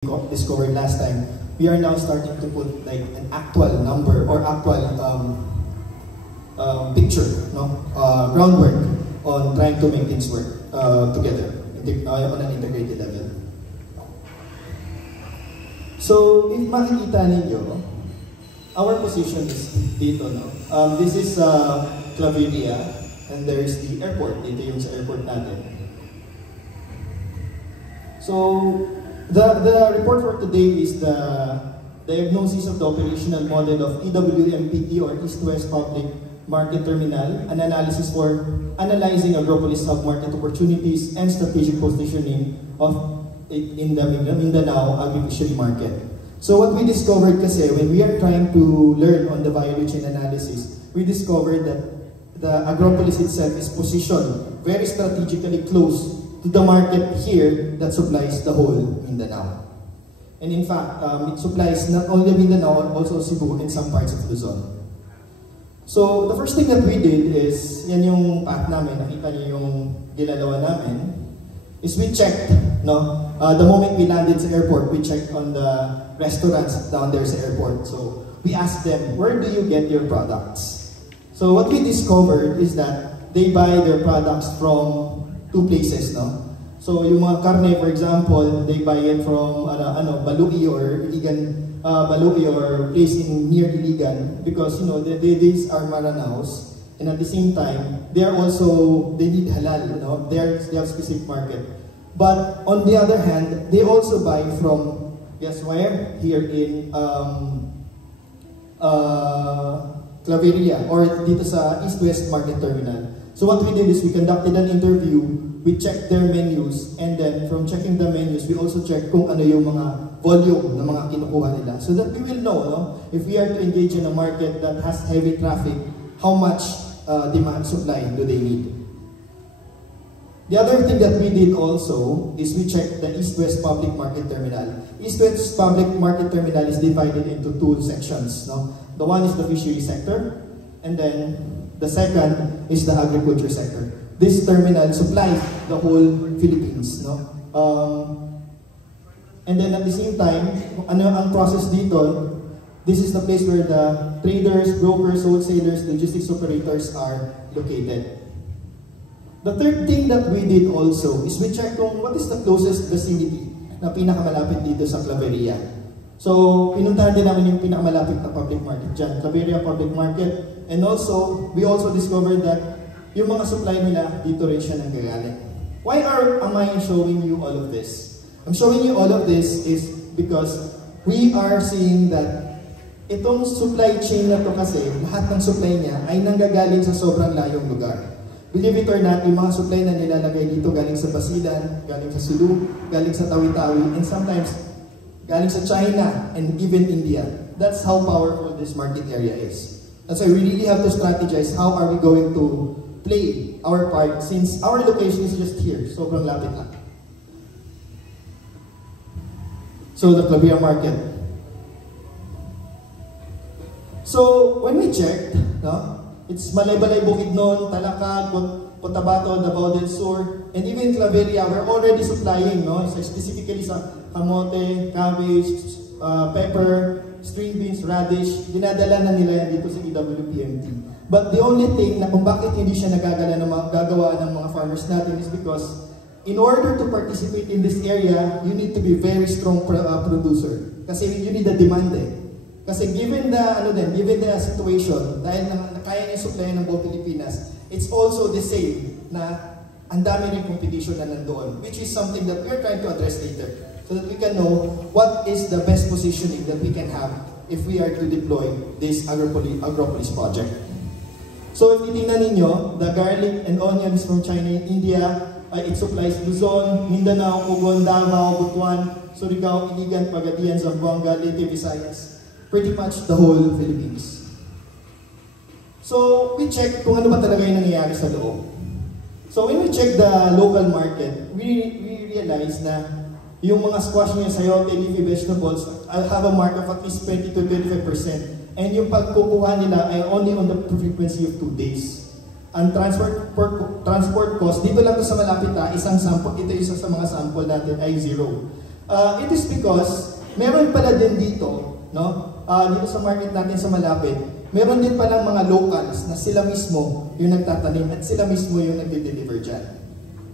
discovered last time, we are now starting to put like an actual number or actual picture, groundwork on trying to make things work together on an integrated level. So, if makikita ninyo, our position is dito, no? This is Claveria, and there is the airport. Dito yung sa airport natin. So, the report for today is the diagnosis of the operational model of EWMPT or East-West Public Market Terminal, an analysis for analyzing Agropolis sub-market opportunities and strategic positioning of in the Mindanao agri-fishery market. So what we discovered kasi when we are trying to learn on the value chain analysis, we discovered that the Agropolis itself is positioned very strategically close to the market here that supplies the whole Mindanao. And in fact, it supplies not only Mindanao, also Cebu and some parts of Luzon. So, the first thing that we did is, yan yung path namin, nakita niyo yung ginalawa namin, is we checked, the moment we landed sa airport, we checked on the restaurants down there sa airport. So, we asked them, where do you get your products? So, what we discovered is that they buy their products from two places, no? So, yung mga karne, for example, they buy it from, Balui or Iligan, Balui or place near Iligan because, these are Maranaos. And at the same time, they need halal, they have specific market. But on the other hand, they also buy from, guess where? Here in Claveria or dito sa East-West Market Terminal. So what we did is we conducted an interview, we checked their menus, and then from checking the menus, we also checked kung ano yung mga volume na mga kinukuha nila. So that we will know, if we are to engage in a market that has heavy traffic, how much demand supply do they need. The other thing that we did also is we checked the East-West Public Market Terminal. East-West Public Market Terminal is divided into two sections. The one is the fishery sector, and then the second is the agriculture sector. This terminal supplies the whole Philippines, and then at the same time, ano ang process dito? This is the place where the traders, brokers, wholesalers, logistics operators are located. The third thing that we did also is we checked kung what is the closest vicinity na pinakamalapit dito sa Claveria. So, pinuntahan din namin yung pinakamalapit na public market dyan, Claveria Public Market. And also, we also discovered that yung mga supply nila, dito rin siya nanggagaling. Why am I showing you all of this? I'm showing you all of this is because we are seeing that itong supply chain na to kasi, lahat ng supply niya ay nanggagaling sa sobrang layong lugar. Believe it or not, yung mga supply na nilalagay dito galing sa Basilan, galing sa Sulu, galing sa Tawi-Tawi, and sometimes galing sa China and even India. That's how powerful this market area is. And so we really have to strategize how are we going to play our part since our location is just here, sobrang lapit lang. So the Claveria market. So when we checked, it's Malaybalay, Bukidnon, Talakag, Cotabato, Davao del Sur, and even Claveria, we're already supplying, specifically sa kamote, cabbage, pepper, string beans, radish, dinadala na nila yan dito sa EWPMT. But the only thing na kung bakit hindi siya gagawa ng mga farmers natin is because in order to participate in this area, you need to be very strong producer. Kasi you need the demand Kasi given the situation, dahil kaya niya supply ng buong Pilipinas, it's also the same na ang dami rin competition na nandoon, which is something that we're trying to address later. So that we can know what is the best positioning that we can have if we are to deploy this Agropolis project. So if titingnan ninyo, the garlic and onions from China and India, it supplies Luzon, Mindanao, Pugon, Davao, Butuan, Surigao, Iligan, Pagadian, Zamboanga, Leyte, Visayas. Pretty much the whole Philippines. So we check kung ano ba talaga yung nangyayari sa loob. So when we check the local market, we realize na yung mga squash niya, sayote, leafy vegetables, have a mark of at least 20 to 25%. And yung pagkukuha nila ay only on the frequency of 2 days. Ang transport cost, dito lang to sa malapit isang sample, ito isa sa mga sample natin ay 0. It is because meron pala din dito, no? Dito sa market natin sa malapit, meron din palang mga locals na sila mismo yung nagtatanim at sila mismo yung nagde-deliver dyan.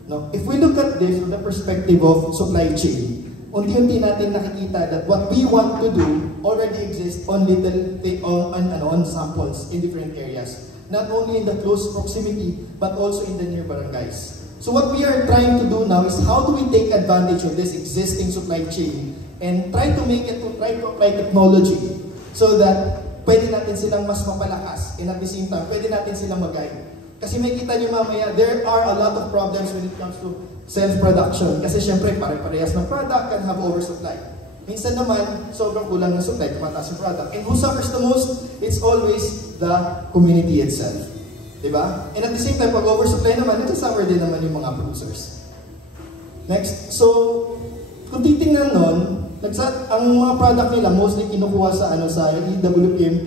No? If we look at this from the perspective of supply chain, unti-unti natin nakikita that what we want to do already exists on on samples in different areas. Not only in the close proximity, but also in the near barangays. So what we are trying to do now is how do we take advantage of this existing supply chain and try to apply technology so that pwede natin silang mas mapalakas and at the same time, pwede natin silang mag-guide. Kasi may kita nyo mamaya, there are a lot of problems when it comes to self-production. Kasi syempre, pare-parehas ng product can have oversupply. Minsan naman, sobrang kulang ng supply, tumataas yung product. And who suffers the most? It's always the community itself. Diba? And at the same time, pag oversupply naman, nagsasuffer din naman yung mga producers. Next. So, kung titingnan nun, ang mga product nila mostly kinukuha sa EWPMP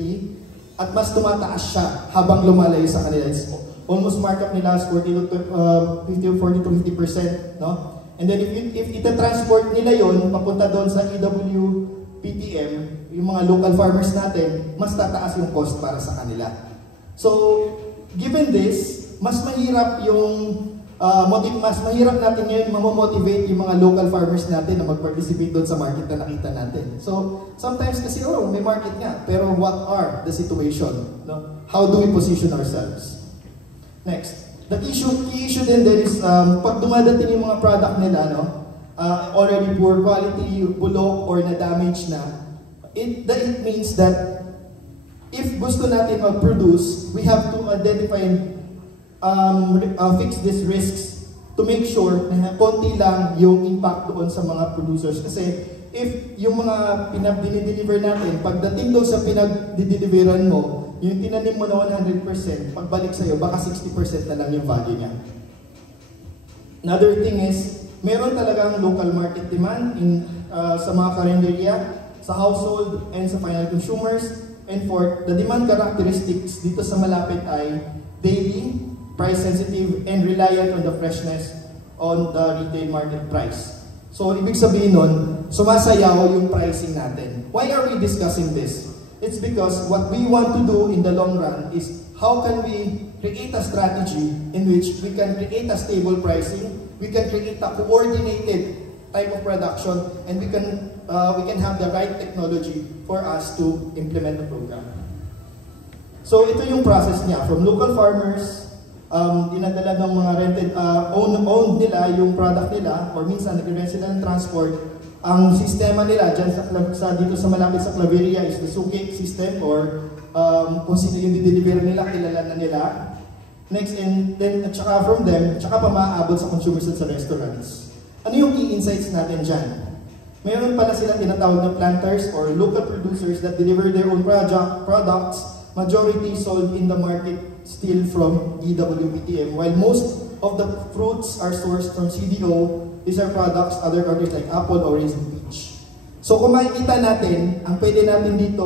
at mas tumataas siya habang lumalayo sa kanila. It's almost markup nila is 40 to 50%, no? And then if ita-transport nila yon papunta doon sa EWPTM, yung mga local farmers natin, mas tataas yung cost para sa kanila. So, given this, mas mahirap natin ngayon mamomotivate yung mga local farmers natin na mag-participate doon sa market na nakita natin. So, sometimes kasi, may market nga, pero what are the situation? No? How do we position ourselves? Next. The key issue din is, pag dumadating yung mga product nila, already poor quality, bulok, or na-damage na, it means that if gusto natin mag-produce, we have to identify fix these risks to make sure na konti lang yung impact doon sa mga producers. Kasi if yung mga pinag-deliver natin, pagdating doon sa pinag-deliveran mo, yung tinanim mo na 100%, pagbalik sa'yo, baka 60% na lang yung value niya. Another thing is, meron talagang local market demand sa mga karinderya, sa household, and sa final consumers. And fourth, the demand characteristics dito sa malapit ay daily, price sensitive, and reliant on the freshness on the retail market price. So, ibig sabihin nun, sumasayaw yung pricing natin. Why are we discussing this? It's because what we want to do in the long run is how can we create a strategy in which we can create a stable pricing, we can create a coordinated type of production, and we can have the right technology for us to implement the program. So ito yung process niya, from local farmers, dinadala ng mga rented, owned nila yung product nila, or minsan nag-rent sila ng transport. Ang sistema nila dyan dito sa malapit sa Claveria is the Suki system, or kung sino yung dideliver nila, kilala na nila. Next, and then at saka from them, tsaka pa maaabot sa consumers at sa restaurants. Ano yung key insights natin dyan? Mayroon pala sila tinatawag na planters or local producers that deliver their own products, majority sold in the market still from EWPTM, while most of the fruits are sourced from CDO. These are products, other countries like apple, orange, and peach. So kung makikita natin, ang pwede natin dito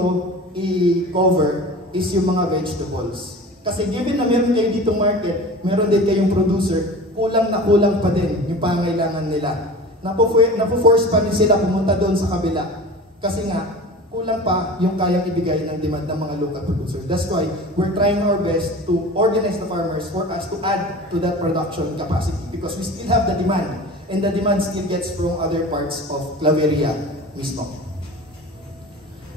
i-cover is yung mga vegetables. Kasi given na meron kayo ditong market, meron din kayong producer, kulang na kulang pa din yung pangailangan nila. Napo-force pa rin sila pumunta doon sa kabila. Kasi nga, kulang pa yung kayang ibigay ng demand ng mga local producers. That's why we're trying our best to organize the farmers for us to add to that production capacity, because we still have the demand, and the demand still gets from other parts of Claveria mismo.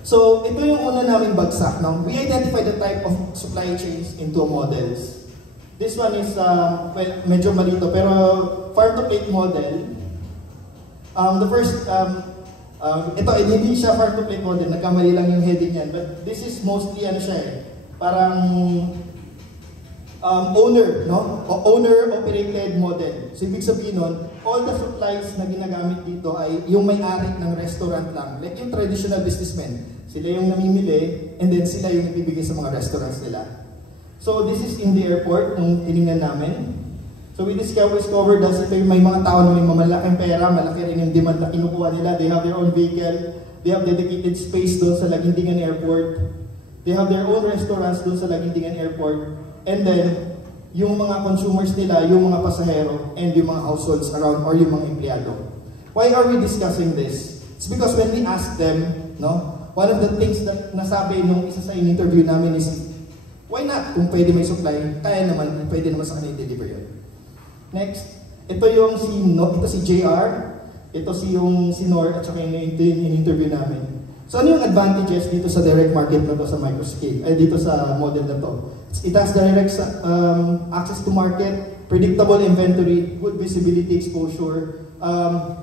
So, ito yung una namin bagsak. Now, we identify the type of supply chains into models. This one is, medyo malito, pero farm-to-plate model. The first, ito, hindi siya farm-to-plate model, nagkamali lang yung heading yan, but this is mostly, parang owner, no? Owner-operated model. So, ibig sabihin nun, all the supplies na ginagamit dito ay yung may-ari ng restaurant lang. Like yung traditional businessmen. Sila yung namimili, and then sila yung nagbibigay sa mga restaurants nila. So, this is in the airport, nung tinignan namin. So, we discovered that may mga tao na may mamalaking pera, malaki rin yung demand na kinukuha nila. They have their own vehicle, they have dedicated space doon sa Laguindingan Airport. They have their own restaurants doon sa Laguindingan Airport. And then, yung mga consumers nila, yung mga pasahero, and yung mga households around, or yung mga empleyado. Why are we discussing this? It's because when we ask them, no, one of the things that nasabi nung isa sa interview namin is, why not? Kung pwede may supply, kaya naman, pwede naman sa kanila i-deliver yun. Next, ito si JR, ito si Nor, at saka yung interview namin. So ano yung advantages dito sa direct market na to sa microscale, dito sa model na to? It has direct access to market, predictable inventory, good visibility exposure,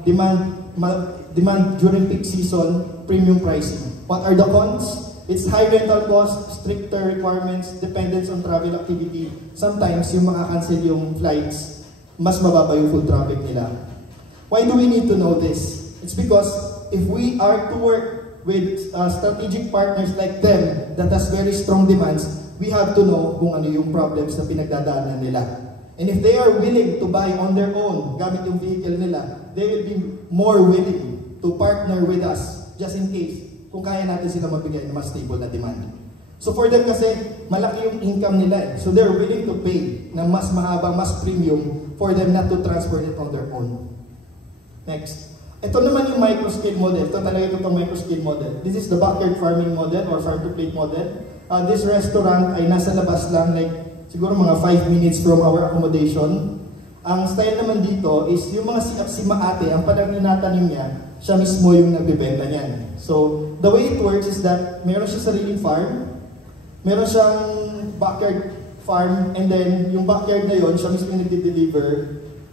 demand during peak season, premium pricing. What are the cons? It's high rental cost, stricter requirements, dependence on travel activity. Sometimes yung makakancel yung flights, mas mababa yung full traffic nila. Why do we need to know this? It's because if we are to work with strategic partners like them that has very strong demands, we have to know kung ano yung problems na pinagdadaanan nila. And if they are willing to buy on their own, gamit yung vehicle nila, they will be more willing to partner with us just in case kung kaya natin sila mabigay ng mas stable na demand. So for them kasi, malaki yung income nila. So they're willing to pay ng mas mahaba, mas premium for them not to transport it on their own. Next. Ito naman yung microscale model. Ito talaga itong microscale model. This is the backyard farming model or farm-to-plate model. This restaurant ay nasa labas lang, like siguro mga 5 minutes from our accommodation. Ang style naman dito is yung mga si Maate, ang panagnanatanim niya, siya mismo yung nagbebenta niyan. So, the way it works is that meron siya sariling farm, meron siyang backyard farm, and then yung backyard na yon, siya mismo yung nagde-deliver,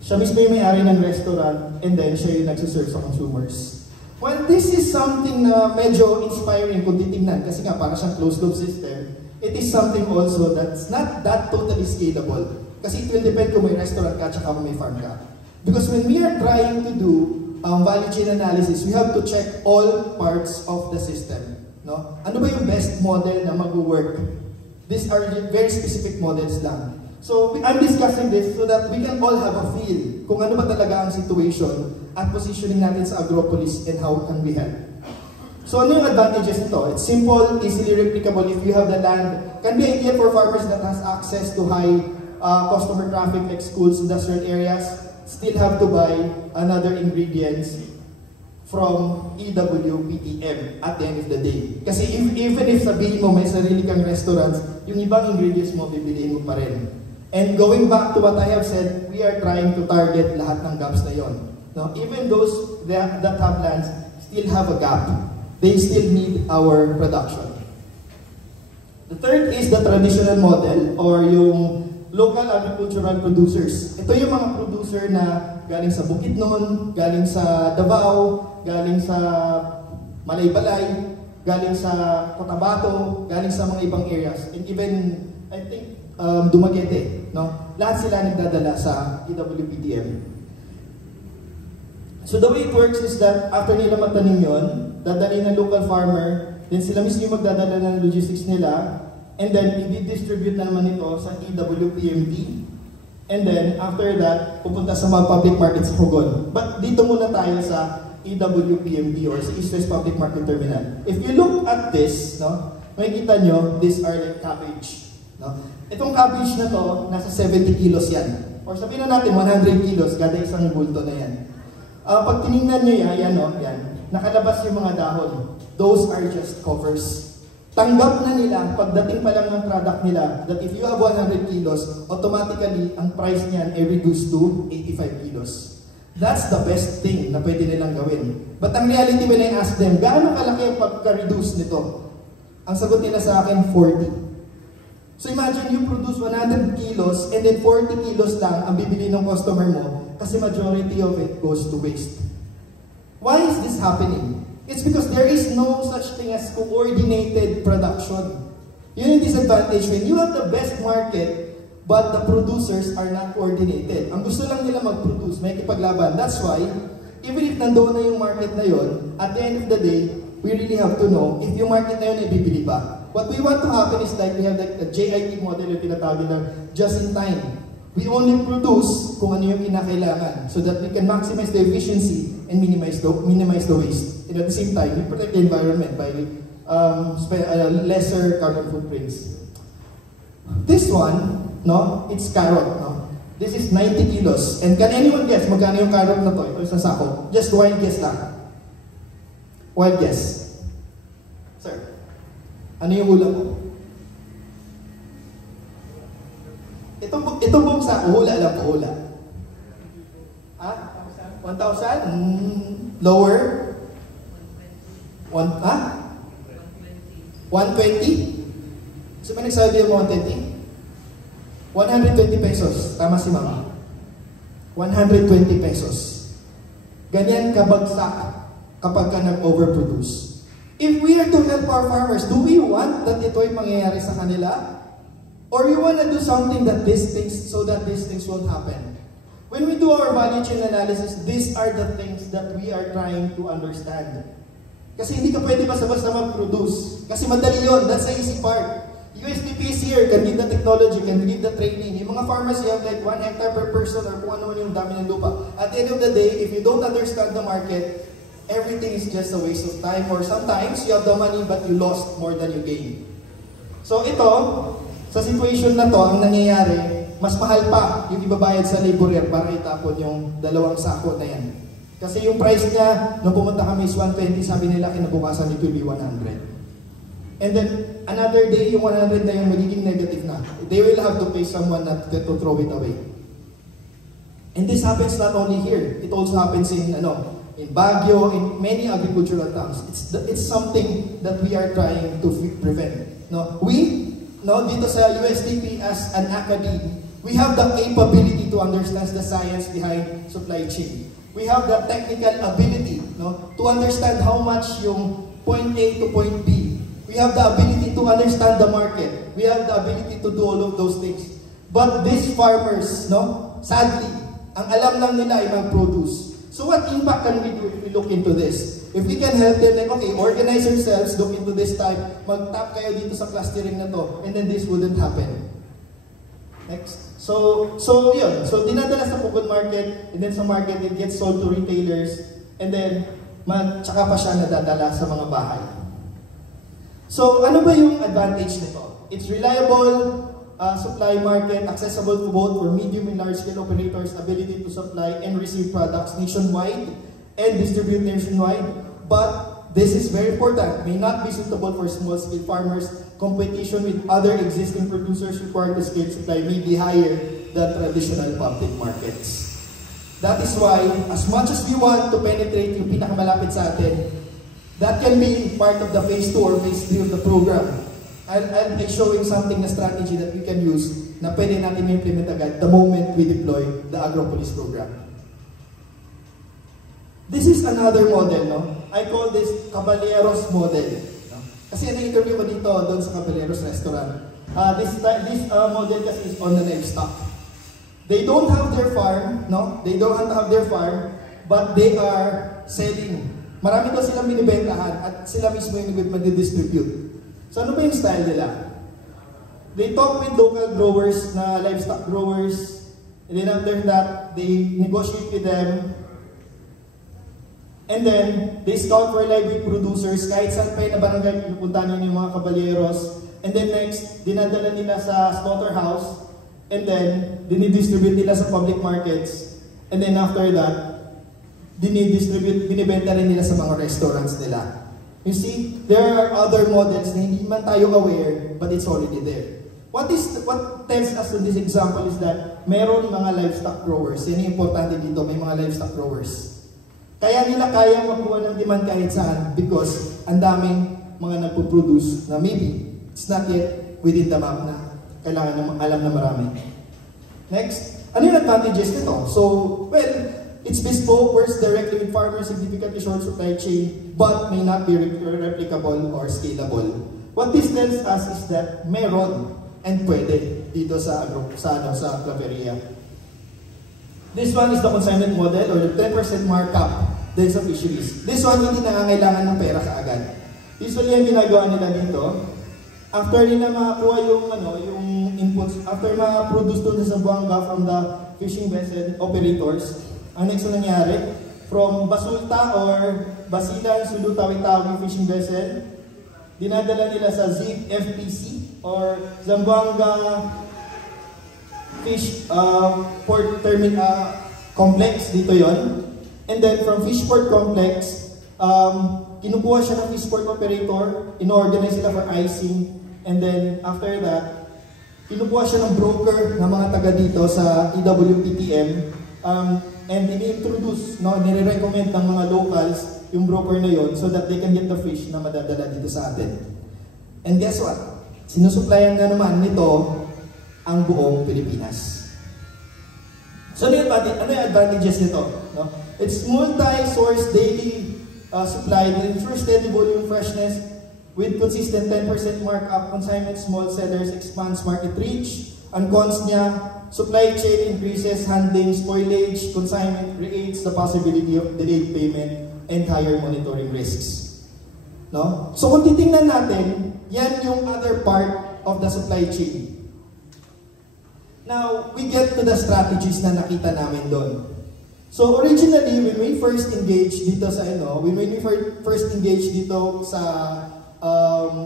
siya mismo yung may-ari ng restaurant, and then siya yung nagsiserve sa consumers. Well, this is something na medyo inspiring kung titignan, kasi nga para siyang closed-loop system. It is something also that's not that totally scalable. Kasi it will depend kung may restaurant ka, tsaka kung may farm ka. Because when we are trying to do value chain analysis, we have to check all parts of the system. No? Ano ba yung best model na mag-work? These are very specific models lang. So, I'm discussing this so that we can all have a feel kung ano ba talaga ang situation at positioning natin sa Agropolis and how can we help. So, ano yung advantages nito? It's simple, easily replicable if you have the land. Can be ideal for farmers that has access to high customer traffic like schools, industrial areas. Still have to buy another ingredients from EWPTM at the end of the day. Kasi even if sabihin mo may sarili kang restaurants, yung ibang ingredients mo, bibiliin mo pa rin. And going back to what I have said, we are trying to target lahat ng gaps na yon. Now, even those that have lands still have a gap. They still need our production. The third is the traditional model or yung local agricultural producers. Ito yung mga producer na galing sa Bukidnon, galing sa Davao, galing sa Malaybalay, galing sa Cotabato, galing sa mga ibang areas. And even, I think, Dumaguete. No? Lahat sila nagdadala sa EWPTM. So the way it works is that after nila matanim yun, dadalhin ng local farmer, then sila mismo yung magdadala ng logistics nila, and then i-distribute na naman ito sa EWPMD. And then, after that, pupunta sa mga public market sa Hugon. But dito muna tayo sa EWPMD or sa East West Public Market Terminal. If you look at this, no, makikita nyo, these are like cabbage. No? Itong cabbage na to, nasa 70 kilos yan. Or sabihin na natin, 100 kilos, kada isang bulto na yan. Pag tinignan nyo yan, no, yan, nakalabas yung mga dahon. Those are just covers. Tanggap na nila, pagdating pa lang ng product nila, that if you have 100 kilos, automatically, ang price niyan ay reduced to 85 kilos. That's the best thing na pwede nilang gawin. But ang reality, when I ask them, gaano kalaki ang pagka-reduce nito? Ang sagot nila sa akin, 40. So imagine you produce 100 kilos and then 40 kilos lang ang bibili ng customer mo kasi majority of it goes to waste. Why is this happening? It's because there is no such thing as coordinated production. Yun yung disadvantage when you have the best market but the producers are not coordinated. Ang gusto lang nila mag-produce, may kipaglaban. That's why, even if nandoon na yung market na yun, at the end of the day, we really have to know if yung market na yun ay bibili ba. What we want to happen is like we have like a JIT model yung tinatawag na just in time. We only produce kung ano yung kinakailangan so that we can maximize the efficiency and minimize the waste. And at the same time, we protect the environment by lesser carbon footprints. This one, no, it's carrot. No? This is 90 kilos. And can anyone guess magkano yung carrot na to? Ito yung sa sako. Just wild guess lang. Wild guess. Sir, ano yung hula mo? Itong buong sako, hula lang po, hula. Ha? 1,000? Lower? 120? So, may nagsabi yung 120? 120 pesos. Tama si Mama. 120 pesos. Ganyan kabagsak kapag ka nag-overproduce. If we are to help our farmers, do we want that ito'y mangyayari sa kanila? Or we want to do something that these things, so that these things won't happen? When we do our value chain analysis, these are the things that we are trying to understand. Kasi hindi ka pwede basta-basta mag-produce. Kasi madali yun. That's the easy part. USDP is here, can give the technology, can give the training. Yung mga farmers, you have like 1 hectare per person or kung ano man yung dami ng lupa. At the end of the day, if you don't understand the market, everything is just a waste of time. Or sometimes, you have the money but you lost more than you gained. So ito, sa situation na to, ang nangyayari, mas mahal pa yung ibabayad sa laborer para itapon yung 2 sako na yan. Kasi yung price niya, nung pumunta kami is 120, sabi nila kinabukasan it will be 100. And then, another day, yung 100 na yung magiging negative na. They will have to pay someone not to throw it away. And this happens not only here. It also happens in Baguio, in many agricultural towns. It's something that we are trying to prevent. Dito sa USDP as an academe, we have the capability to understand the science behind supply chain. We have the technical ability to understand how much yung point A to point B. We have the ability to understand the market. We have the ability to do all of those things. But these farmers, sadly, ang alam lang nila ay mag-produce. So what impact can we do if we look into this? If we can help them, like, okay, organize yourselves, look into this type, mag-tap kayo dito sa clustering na to, and then this wouldn't happen. Next. So yun. So, dinadala sa open market, and then sa market, it gets sold to retailers, and then, tsaka pa siya nadadala sa mga bahay. So, ano ba yung advantage nito? It's reliable supply market, accessible to both for medium and large-scale operators, ability to supply and receive products nationwide and distribute nationwide. But this is very important, may not be suitable for small-scale farmers. Competition with other existing producers required to scale supply may be higher than traditional public markets. That is why, as much as we want to penetrate yung pinakamalapit sa atin, that can be part of the phase 2 or phase 3 of the program. I'll be showing something na strategy that we can use na pwede natin i-implement agad the moment we deploy the Agropolis program. This is another model, I call this Caballeros model. Kasi na-interview ko dito doon sa Caballeros restaurant. This model kasi is on the livestock. They don't have their farm, They don't have their farm, but they are selling. Marami daw silang binibentahan at sila mismo yung mag-distribute. So ano ba yung style nila? They talk with local growers na livestock growers, and then after that, they negotiate with them, and then they scout for live producers kahit saan pa yung barangay pinupuntahan nyo yung mga kabalyeros, and then next, dinadala nila sa slaughterhouse, and then dinidistribute nila sa public markets, and then after that, binibenta rin nila sa mga restaurants nila. You see, there are other models na hindi man tayo aware, but it's already there. What tells us in this example is that meron mga livestock growers. Yan yung importante dito, may mga livestock growers. Kaya nila kayang makuha ng demand kahit saan because ang daming mga nagpo-produce na maybe it's not yet within the map na kailangan alam na marami. Next, ano yung advantages nito? So, well, it's bespoke, works directly with farmers, significantly short supply chain, but may not be replicable or scalable. What this tells us is that meron and pwede dito sa Claveria. This one is the consignment model or the 10% markup dahil sa fisheries. This one hindi nangangailangan ng pera kaagad. Usually ang ginagawa nila dito, after nila makakuha yung inputs, after ma-produce doon sa Zamboanga from the fishing vessel operators, ang next na nangyari, from Basulta or Basilan, Sulu, Tawi-Tawi fishing vessel, dinadala nila sa ZIP FPC or Zamboanga fish port complex, dito yon. And then from Fishport Complex, kinukuha siya ng Fishport operator, inorganize sila for icing, and then after that, kinukuha siya ng broker ng mga taga dito sa EWPTM, and ini-introduce, no, nire-recommend ng mga locals yung broker na yon so that they can get the fish na madadala dito sa atin. And guess what? Sinusuplayan nga naman nito ang buong Pilipinas. So ano yung advantages nito? No? It's multi-source daily supply that ensures steady volume freshness with consistent 10% markup. Consignment small sellers expands market reach. Ang cons niya, supply chain increases handling, spoilage, consignment creates the possibility of delayed payment and higher monitoring risks. No? So kung titingnan natin, yan yung other part of the supply chain. Now, we get to the strategies na nakita namin doon. So originally, when we first engaged dito sa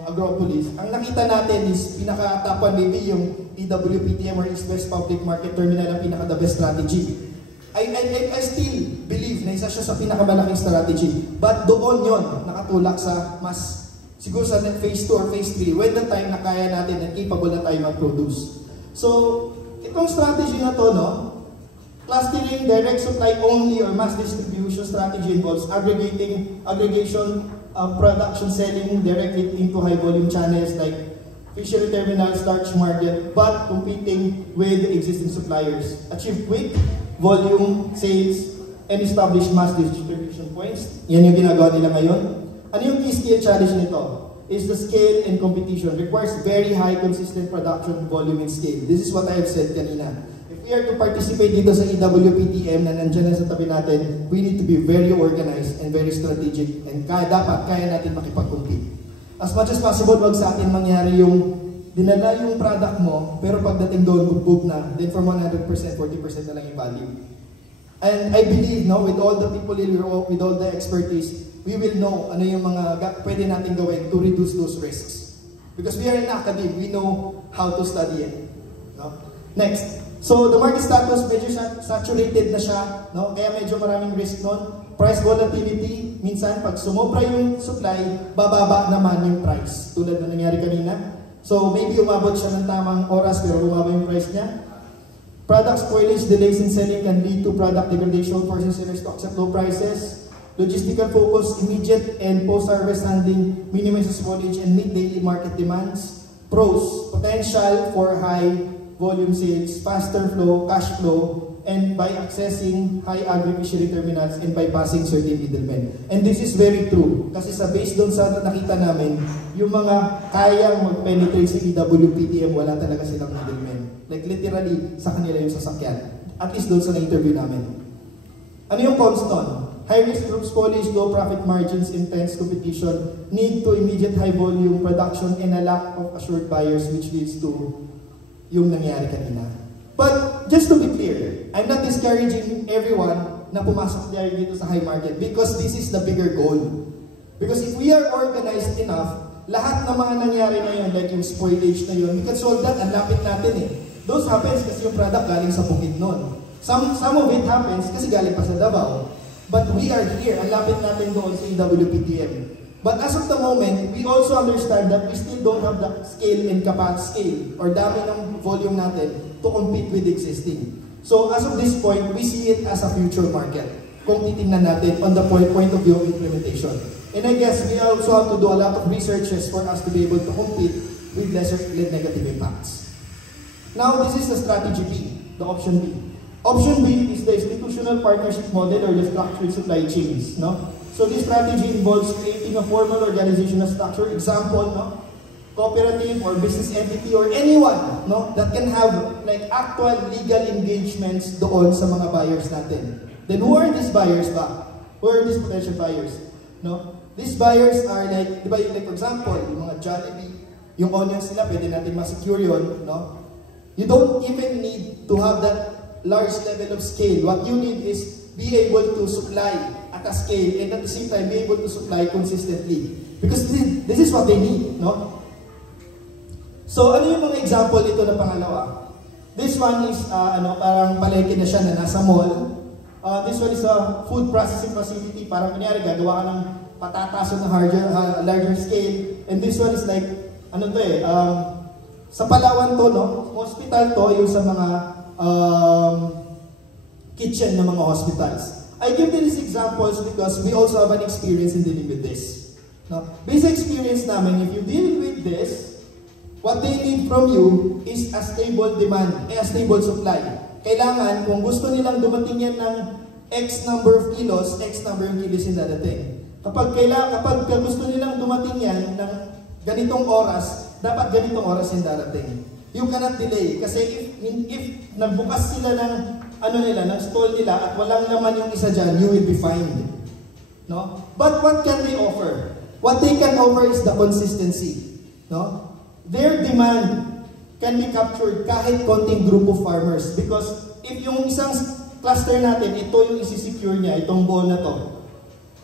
Agropolis, ang nakita natin is pinaka-top one maybe yung EWPTM or East West Public Market Terminal ang pinaka-the best strategy. I still believe na isa siya sa pinakamalaking strategy. But doon yon nakatulak sa mas, siguro sa phase 2 or phase 3, when the time na kaya natin and capable na tayo mag-produce. So, itong strategy na to, no, clustering, direct supply only or mass distribution strategy involves aggregation, production, selling directly into high volume channels like fishery terminals, starch market, but competing with existing suppliers. Achieve quick volume sales and establish mass distribution points. Yan yung ginagawa nila ngayon. Ano yung key skill challenge nito? Is the scale and competition. Requires very high consistent production volume and scale. This is what I have said kanina. If we are to participate dito sa EWPTM na nandiyan na sa tabi natin, we need to be very organized and very strategic, and dapat kaya natin makipag-compete. As much as possible, wag sa atin mangyari yung dinala yung product mo, pero pagdating doon, bugbog na, then from 100%, 40% na lang yung value. And I believe, no, with all the people here, with all the expertise, we will know ano yung mga pwede natin gawin to reduce those risks. Because we are in academe, we know how to study it. No? Next. So, the market status, medyo saturated na siya, no? Kaya medyo maraming risk nun. Price volatility, minsan pag sumobra yung supply, bababa naman yung price. Tulad na nangyari kanina. So, maybe umabot siya ng tamang oras pero bumaba yung price niya. Product spoilage, delays in selling can lead to product degradation, forcing sellers to accept low prices. Logistical focus, immediate and post-harvest handling, minimizes spoilage and meet daily market demands. Pros, potential for high volume sales, faster flow, cash flow, and by accessing high agri-fishery terminals and bypassing certain middlemen. And this is very true. Kasi sa based doon sa nakita namin, yung mga kayang mag-penetrate sa EWPTM, wala talaga silang middlemen. Like literally, sa kanila yung sasakyan. At least doon sa na-interview namin. Ano yung constant? High risk group spoilage, low profit margins, intense competition, need to immediate high volume production, and a lack of assured buyers, which leads to yung nangyari kanina. But just to be clear, I'm not discouraging everyone na pumasok dito sa high market because this is the bigger goal. Because if we are organized enough, lahat ng mga nangyari na yun, like yung spoilage na yun, we can solve that, ang lapit natin eh. Those happens kasi yung product galing sa Bukidnon. Some of it happens kasi galing pa sa Davao. But we are here, ang lapit natin doon sa EWPTM. But as of the moment, we also understand that we still don't have the scale and capacity or dami ng volume natin to compete with existing. So as of this point, we see it as a future market kung titingnan natin on the point of view of implementation. And I guess we also have to do a lot of researches for us to be able to compete with lesser negative impacts. Now, this is the strategy B, the option B. Option B is the institutional partnership model or the structured supply chains. No? So this strategy involves creating a formal organizational structure. Example, no? Cooperative or business entity or anyone, no, that can have like actual legal engagements doon sa mga buyers natin. Then who are these buyers ba? Who are these potential buyers? No? These buyers are like, di ba, like for example, yung mga Jollibee, yung onions nila, pwede natin ma-secure yun, no? You don't even need to have that large level of scale. What you need is be able to supply at a scale and at the same time be able to supply consistently. Because this is what they need, no? So, ano yung mga example nito na pangalawa? This one is parang palengke na siya na nasa mall. This one is a food processing facility. Parang kunyari, gagawa ka ng patatas on a larger scale. And this one is like, sa Palawan to, no? Hospital to, yung sa mga kitchen ng mga hospitals. I give these examples because we also have an experience in dealing with this. No? Basic experience namin, if you deal with this, what they need from you is a stable demand, a stable supply. Kailangan, kung gusto nilang dumating yan ng X number of kilos, X number of kilos yung dadating. Kapag gusto nilang dumating yan ng ganitong oras, dapat ganitong oras yung darating. You cannot delay. Kasi if nagbukas sila ng ng stall nila at walang laman yung isa dyan, you will be fined. No? But what can they offer? What they can offer is the consistency. No? Their demand can be captured kahit konting group of farmers. Because if yung isang cluster natin, ito yung isi-secure niya, itong buo na to,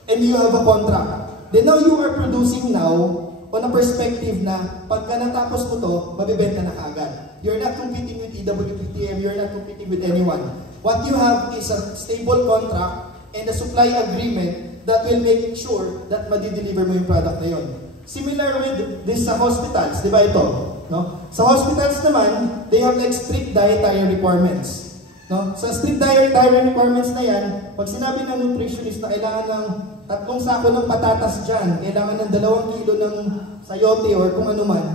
and you have a contract, then now you are producing now on a perspective na pagka natapos mo to, mabibenta na kaagad. You're not competing with EWPTM, you're not competing with anyone. What you have is a stable contract and a supply agreement that will make sure that madi-deliver mo yung product na yun. Similar with this sa hospitals, di ba ito? No? Sa hospitals naman, they have like strict dietary requirements. No? Sa strict dietary requirements na yan, pag sinabi ng nutritionist na kailangan ng 3 sako ng patatas dyan, kailangan ng 2 kilo ng sayote or kung ano man,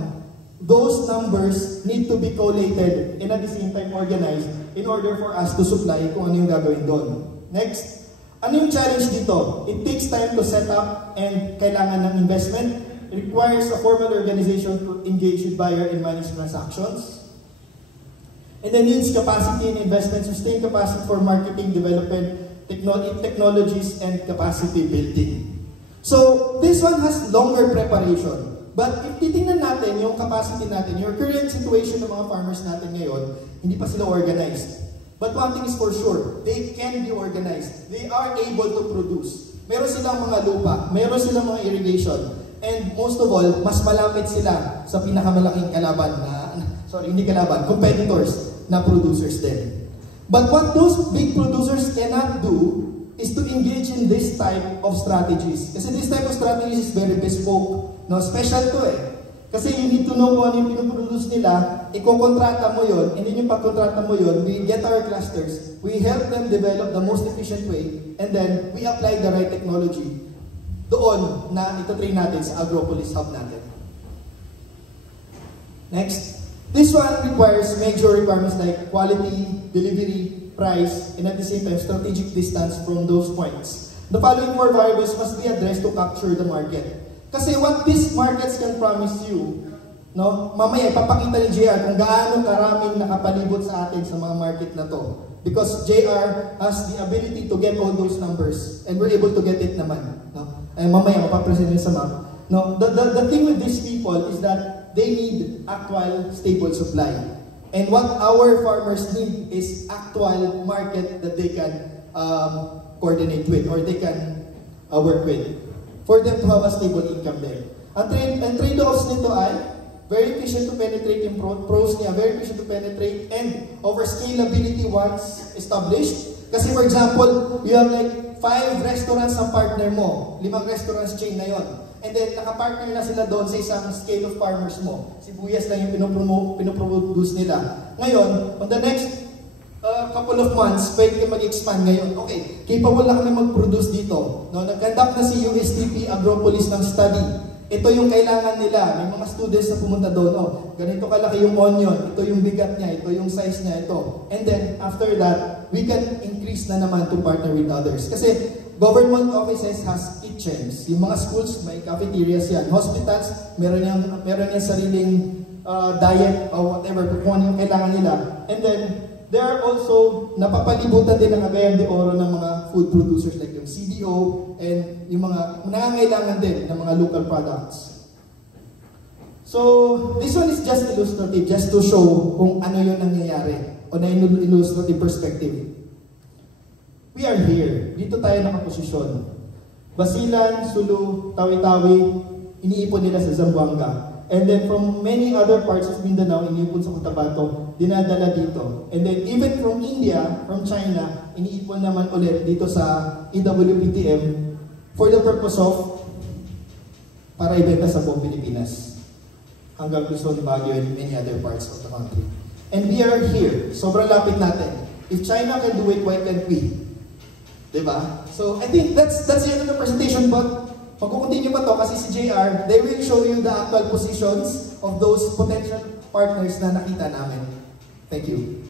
those numbers need to be collated and at the same time organized in order for us to supply kung ano yung gagawin doon. Next, ano yung challenge dito? It takes time to set up and kailangan ng investment. It requires a formal organization to engage with buyer and manage transactions. And then needs capacity and investment, sustained capacity for marketing, development, technologies, and capacity building. So, this one has longer preparation. But if titingnan natin yung capacity natin, your current situation ng mga farmers natin ngayon, hindi pa sila organized. But one thing is for sure, they can be organized. They are able to produce. Meron silang mga lupa, meron silang mga irrigation, and most of all, mas malapit sila sa pinakamalaking competitors na producers din. But what those big producers cannot do is to engage in this type of strategies. Kasi this type of strategies is very bespoke. No, special to eh. Kasi you need to know kung ano yung pinoproduce nila, ikokontrata mo yun, and then yung pagkontrata mo yun, we get our clusters, we help them develop the most efficient way, and then we apply the right technology doon na ito-train natin sa Agropolis Hub natin. Next. This one requires major requirements like quality, delivery, price, and at the same time, strategic distance from those points. The following 4 variables must be addressed to capture the market. Kasi what these markets can promise you, no, mamaya ipapakita ni JR kung gaano karaming nakapalibot sa atin sa mga market na to. Because JR has the ability to get all those numbers, and we're able to get it naman. No? Ay, mamaya mapapresent sa map. No, the thing with these people is that they need actual stable supply. And what our farmers need is actual market that they can coordinate with or they can work with for them to have a stable income there. Ang trade-offs nito ay very efficient to penetrate yung pros niya, very efficient to penetrate, and over scalability once established. Kasi for example, you have like 5 restaurants ang partner mo, 5 restaurants chain na yon. And then, nakapartner na sila doon sa isang scale of farmers mo. Sibuyas lang yung pinoproduce nila. Ngayon, on the next couple of months, pwede ka mag-expand ngayon. Okay, capable na kami mag-produce dito. No, nag-conduct na si USTP Agropolis ng study. Ito yung kailangan nila. May mga students na pumunta doon. Oh, ganito kalaki yung onion. Ito yung bigat niya. Ito yung size niya. Ito. And then, after that, we can increase na naman to partner with others. Kasi, government offices has kitchens. Yung mga schools, may cafeterias yan. Hospitals, meron yung sariling diet or whatever, kung ano yung kailangan nila. And then, there are also napapalibutan din ng Cagayan de Oro ng mga food producers like yung CDO and yung mga nangangailangan din ng mga local products. So, this one is just illustrative, just to show kung ano yung nangyayari on an illustrative perspective. We are here. Dito tayo nakaposisyon. Basilan, Sulu, Tawi-Tawi, iniipon nila sa Zamboanga. And then from many other parts of Mindanao, iniipon sa Cotabato, dinadala dito. And then even from India, from China, iniipon naman ulit dito sa EWPTM for the purpose of para ibenta sa buong Pilipinas. Hanggang Luzon, Baguio, and many other parts of the country. And we are here. Sobrang lapit natin. If China can do it, why can't we? Diba? So I think that's the end of the presentation, but magkukontinue pa to kasi si JR, they will show you the actual positions of those potential partners na nakita namin. Thank you.